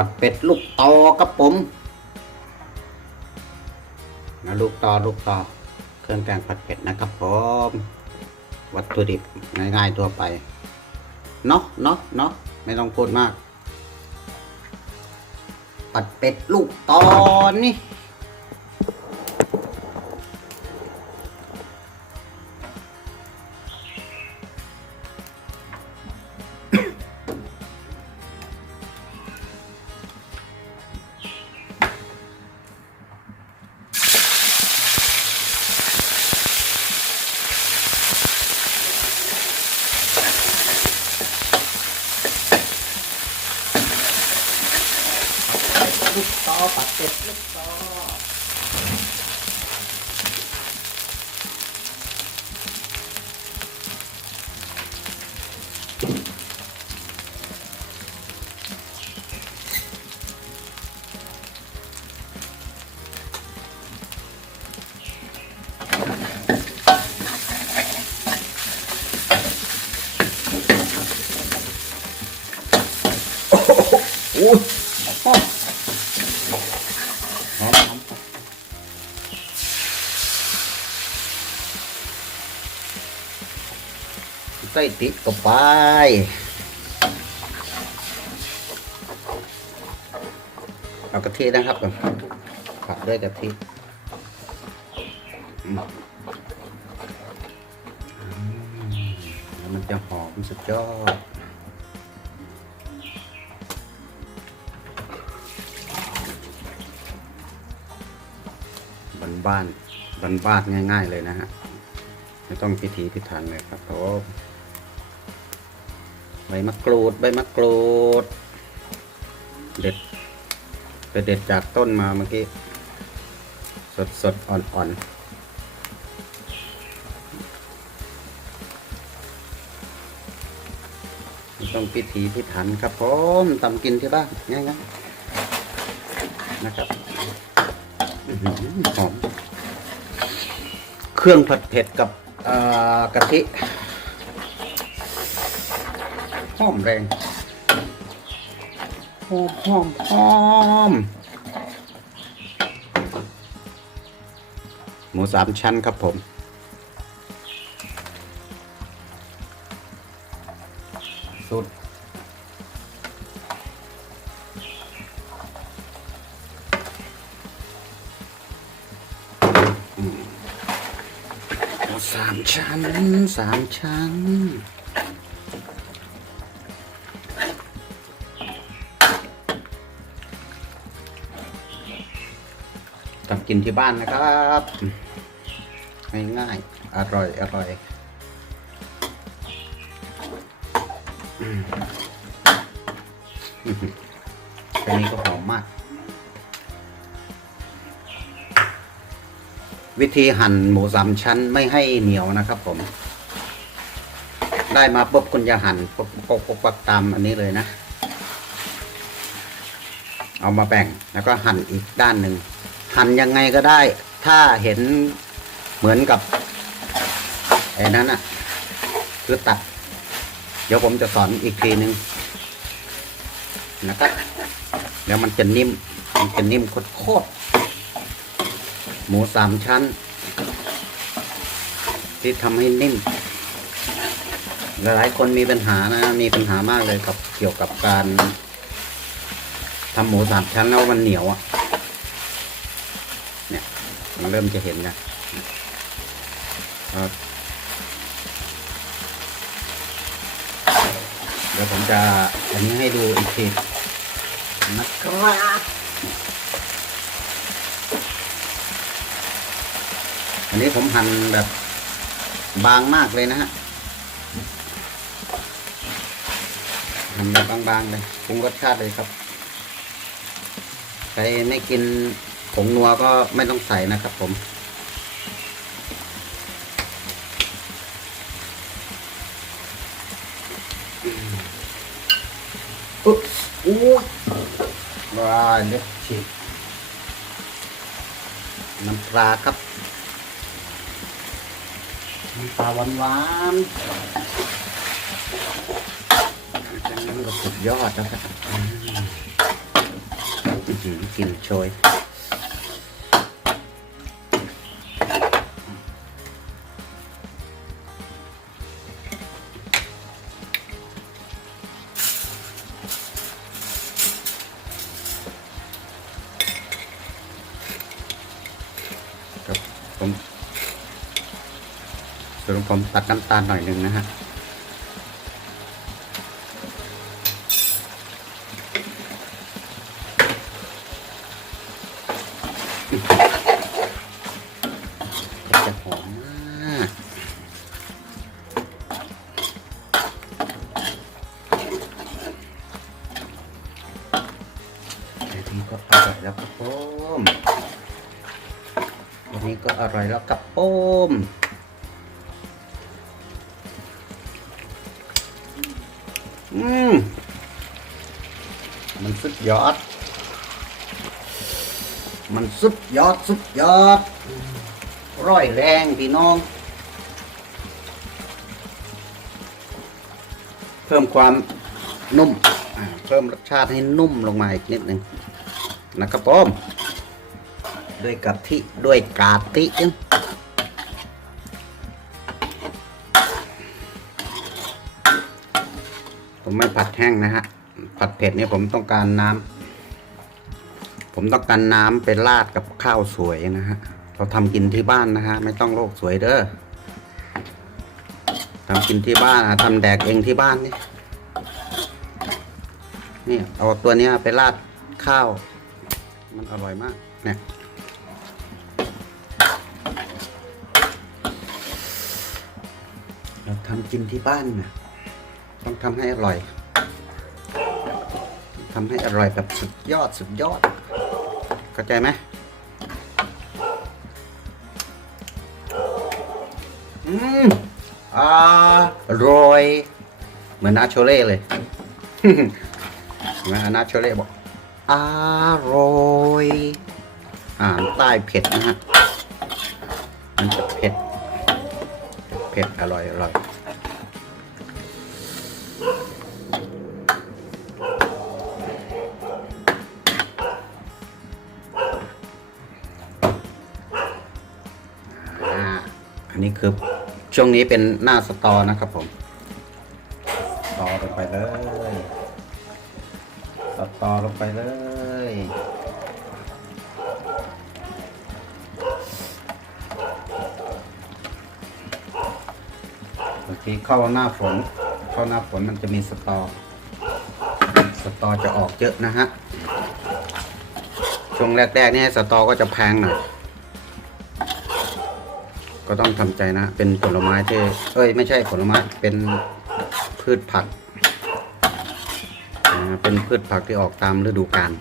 ผัดเป็ดลูกตอครับผมนะลูกตอลูกตอเครื่องแกงผัดเป็ดนะครับผมวัตถุดิบง่ายๆตัวไปเนาะเนาะเนาะไม่ต้องพูดมาก ผัดเป็ดลูกตอนี่ กตอผัดเป็ ส่ติดกับไปเอากะทินะครับผัดด้วยกะทิอืมอืมแล้วมันจะหอมสุดยอดบ้านบ้านบ้านบ้านง่าย ๆ เลยนะฮะ ไม่ต้องพิธีพิถันเลยครับผม ใบมะกรูดใบมะกรูด เด็ดไปเด็ดจากต้นมาเมื่อกี้ สดสดอ่อนๆไม่ต้องพิธีพิถันครับผมตำกินที่บ้านง่ายๆนะครับหอมเครื่องผัดเผ็ดกับกะทิ หอมแรงหอมหอมหอมหมูสามชั้นครับผมสุดสามชั้นสามชั้น กินที่บ้านนะครับง่ายๆอร่อยอร่อยอืมแค่นี้ก็หอมมาก วิธีหั่นหมูสามชั้นไม่ให้เหนียวนะครับผม ได้มาปุ๊บคุณจะหั่นปุ๊บปุ๊บปุ๊บปุ๊บตามอันนี้เลยนะ เอามาแบ่งแล้วก็หั่นอีกด้านหนึ่ง หั่นยังไงก็ได้ ถ้าเห็นเหมือนกับไอ้นั้นอะ คือตัด เดี๋ยวผมจะสอนอีกทีหนึ่งนะครับเดี๋ยวมันจะนิ่ม มันจะนิ่มโคตรหมูสามชั้น ที่ทำให้นิ่ม หลายคนมีปัญหานะ มีปัญหามากเลยกับเกี่ยวกับการทำหมูสามชั้นแล้วมันเหนียวอะ่ะ เริ่มจะเห็นนะก็เดี๋ยวผมจะอันนี้ให้ดูอีกทีนะครับอันนี้ผมหั่นแบบบางมากเลยนะฮะหั่นแบบบางๆเลยปรุงรสชาติเลยครับใครไม่กิน ผงนัวก็ไม่ต้องใส่นะครับผม อุ๊บอู้ว้าเล็กฉีกน้ำปลาครับ น้ำปลาหวานหวานๆนนั้นก็สุดยอดแล้วครับกลิ่นโชย ตัดน้ำตาลหน่อยหนึ่งนะฮะจะหอมมากแค่นี้ก็อร่อยแล้วครับผมวันนี้ก็อร่อยแล้วครับผม อืมมันสุดยอด มันสุดยอดสุดยอด ร้อยแรงพี่น้อง เพิ่มความนุ่ม เพิ่มรสชาติให้นุ่มลงมาอีกนิดหนึ่งนะครับผมด้วยกะทิด้วยกาติ ผมไม่ผัดแห้งนะฮะ ผัดเผ็ดเนี่ยผมต้องการน้ำผมต้องการน้ำไปราดกับข้าวสวยนะฮะ เราทำกินที่บ้านนะฮะ ไม่ต้องโลกสวยเด้อทำกินที่บ้านอะทำแดกเองที่บ้านนี่ นี่เอาตัวเนี้ยไปราดข้าว มันอร่อยมาก เนี่ยเราทำกินที่บ้านนะ ต้องทำให้อร่อยทำให้อร่อยแบบสุดยอดสุดยอด เข้าใจไหมอืมอร่อย เหมือนนาโชเล่เลยเห็นไหมนาโชเล่บอกอร่อยอาหารใต้เผ็ดนะฮะ มันจะเผ็ด เผ็ดอร่อยอร่อย นนี้คือช่วงนี้เป็นหน้าสตอนะครับผมสตอลงไปเลยสตอลงไปเลย บางทีเข้าหน้าฝน เข้าหน้าฝนมันจะมีสตอ สตอจะออกเยอะนะฮะ ช่วงแรกๆนี่สตอก็จะแพงหน่อย ก็ต้องทำใจนะ เป็นผลไม้ที่เอ้ยไม่ใช่ผลไม้เป็นพืชผักเป็นพืชผักที่ออกตามฤดูกาล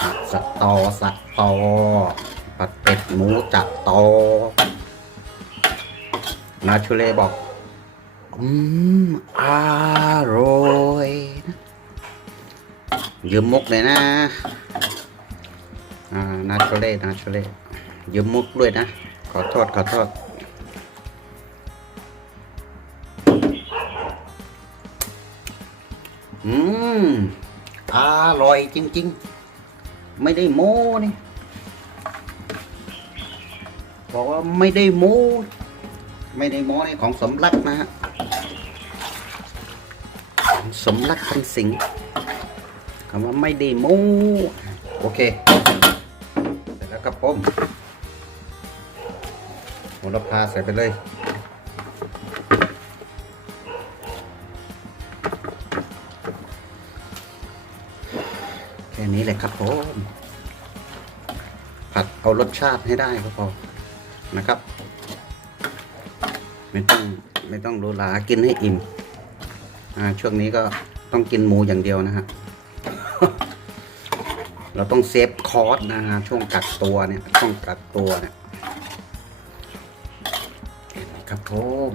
ผักสตอสะตอผัดเป็ดหมูจัดตอ นาชูเล่บอก อืม อร่อยนะยืมมุกเลยนะ อ่า นาชูเล่นาชูเล่ยืมมุกด้วยนะ ขอโทษ ขอโทษ อืม อร่อยจริง ๆ ไม่ได้โม้นี่บอกว่าไม่ได้โม้ ไม่ได้โม้นี่ของสมรักนะฮะ สมรักพันสิงคำว่าไม่ได้โม้ โอเค เสร็จแล้วครับ ผมโหระพาใส่ไปเลยแค่นี้เลยครับผมผัดเอารสชาติให้ได้ก็พอนะครับ ไม่ต้องไม่ต้องรูหรากินให้อิ่มอ่าช่วงนี้ก็ต้องกินหมูอย่างเดียวนะฮะเราต้องเซฟคอร์สนะฮะช่วงกักตัวเนี่ยช่วงกักตัวเนี่ย ครับผม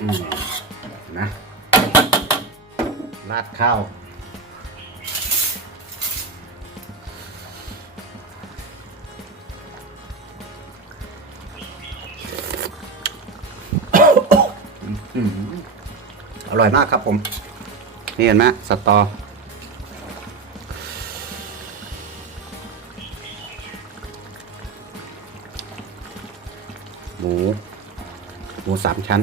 อืมนะราดข้าวอืมอร่อยมากครับผม นี่เห็นไหมสตอ หมูหมูสามชั้น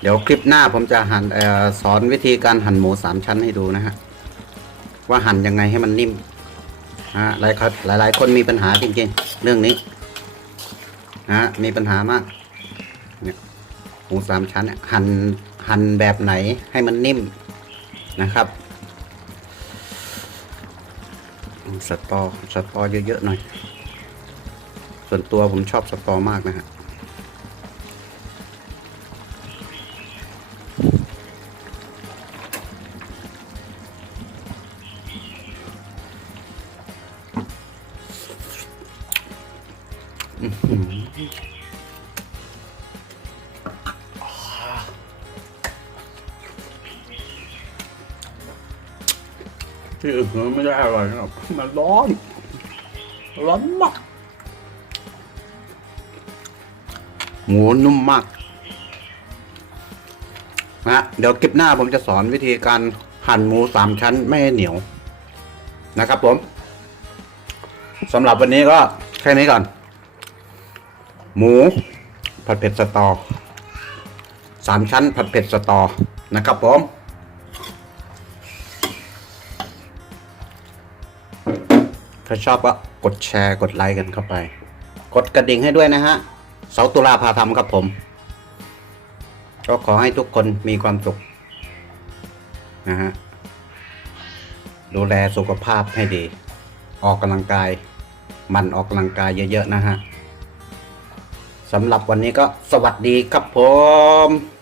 เดี๋ยวคลิปหน้าผมจะหั่นออสอนวิธีการหั่นหมูสามชั้นให้ดูนะฮะว่าหั่นยังไงให้มันนิ่มฮะหลายคนหลายหลายคนมีปัญหาจริงๆ เรื่องนี้ฮะมีปัญหามากเนี่ยหมูสามชั้นหั่นหั่นแบบไหนให้มันนิ่มนะครับสตอสตอเยอะๆหน่อย ส่วนตัวผมชอบสตอมากนะฮะ ที่อื่นไม่ได้อร่อยหรอกมันร้อน ร้อนมากหมูนุ่มมากนะเดี๋ยวคลิปหน้าผมจะสอนวิธีการหั่นหมูสามชั้นไม่ให้เหนียวนะครับผมสำหรับวันนี้ก็แค่นี้ก่อน หมู ผัดเผ็ดสตอสามชั้นผัดเผ็ดสตอนะครับผมถ้าชอบก็กดแชร์กดไลค์กันเข้าไป กดกระดิ่งให้ด้วยนะฮะเสาตุลาพาทำครับผม ก็ขอให้ทุกคนมีความสุขนะฮะดูแลสุขภาพให้ดี ออกกำลังกาย มันออกกำลังกายเยอะๆนะฮะ สำหรับวันนี้ก็สวัสดีครับผม